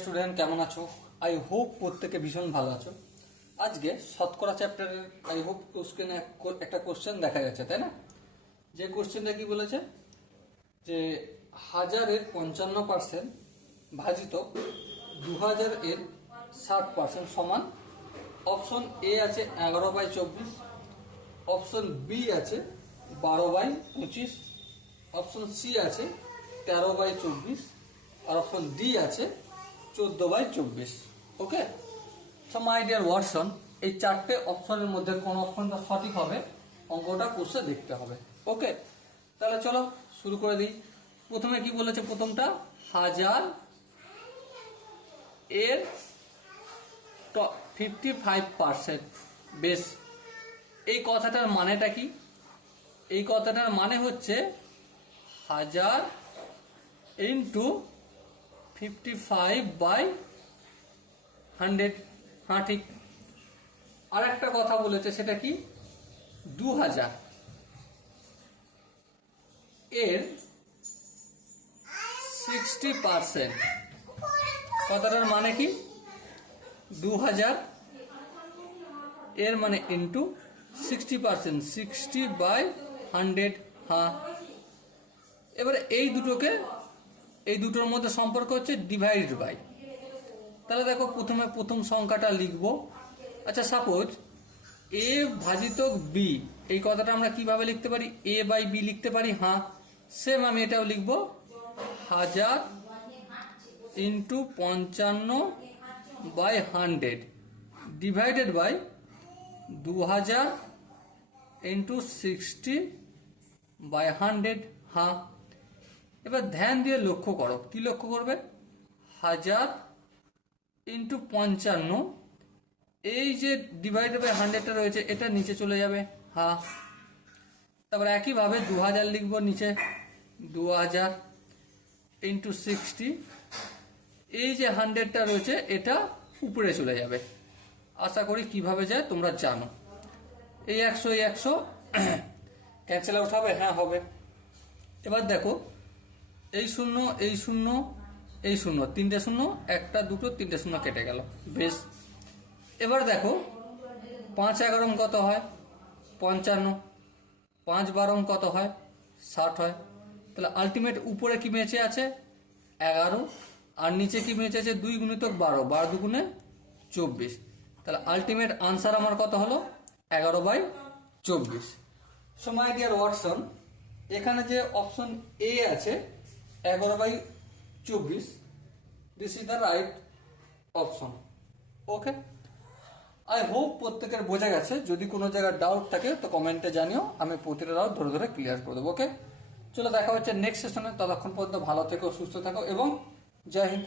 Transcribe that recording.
Student কেমন আছো? I hope প্রত্যেকে ভীষণ ভালো আছো। আজকে শতকরা চ্যাপ্টারের আই হোপ কোশ্চেন একটা কোশ্চেন দেখা যাচ্ছে, তাই না? যে কোশ্চেনটা কি বলেছে যে 1000-এর 55% ভাজিত 2000-এর 60% সমান। অপশন এ আছে 11/24, অপশন বি আছে 12/25, অপশন সি আছে 13/24, আর অপশন ডি আছে 14/24। ওকে, সো মাই ডিয়ার ওয়াটসন, এই চারটে অপশনের মধ্যে কোন অপশনটা সঠিক হবে অঙ্কটা কোর্সে দেখতে হবে। ওকে, তাহলে চলো শুরু করে দিই। প্রথমে কি বলেছে? প্রথমটা 1000 এর 55%। বেশ, এই কথাটার মানেটা কি? এই কথাটার মানে হচ্ছে 1000 ইন্টু 55/100। হ্যাঁ, ঠিক। আর একটা কথা বলেছে, সেটা কি? 2000 এর 60%। কথাটার মানে কি? 2000 এর মানে ইন্টু 60%, 60/100। হ্যাঁ, এবারে এই দুটোর মধ্যে সম্পর্ক হচ্ছে ডিভাইড বাই। তাহলে দেখো, প্রথমে প্রথম সংখ্যাটা লিখবো। আচ্ছা, সাপোজ এ ভাজিত বি, এই কথাটা আমরা কিভাবে লিখতে পারি? এ বাই বি লিখতে পারি। হ্যাঁ, সেম আমি এটাও লিখবো 1000 ইন্টু 55/100 ডিভাইডেড বাই 2000 ইন্টু 60/100। হ্যাঁ, এবার ধ্যান দিয়ে লক্ষ্য করো। কি লক্ষ্য করবে? 1000 ইন্টু 55, এই যে ডিভাইডেড বাই 100টা রয়েছে, এটা নিচে চলে যাবে। হ্যাঁ, তারপর একইভাবে 2000 লিখবো নিচে, 2000 ইন্টু 60, এই যে 100টা রয়েছে এটা উপরে চলে যাবে। আশা করি কিভাবে যায় তোমরা জানো। এই 100 এই 100 ক্যান্সেল আউট হবে। হ্যাঁ, হবে। এবার দেখো, এই শূন্য এই শূন্য এই শূন্য, তিনটে শূন্য, একটা দুটো তিনটে শূন্য কেটে গেল। বেশ, এবার দেখো 5×11 কত হয়? 55। 5×12 কত হয়? 60 হয়। তাহলে আলটিমেট উপরে কি বেঁচে আছে? 11। আর নিচে কি বেঁচে আছে? 2 × 12, 12 2 24। তাহলে আলটিমেট আনসার আমার কত হলো? 11/24। সো মাই ডিয়ার ওয়াটসন, এখানে যে অপশন এ আছে 11/24, this is the right option. Okay, I hope প্রত্যেকের বোঝা গেছে। যদি কোনো জায়গায় ডাউট থাকে তো কমেন্টে জানিও, আমি প্রতিটা ডাউট ধরে ধরে ক্লিয়ার করে দেবো। ওকে, চলো দেখা হচ্ছে নেক্সট সেশনে। ততক্ষণ পর্যন্ত ভালো থেকো, সুস্থ থাকো এবং জয় হিন্দ।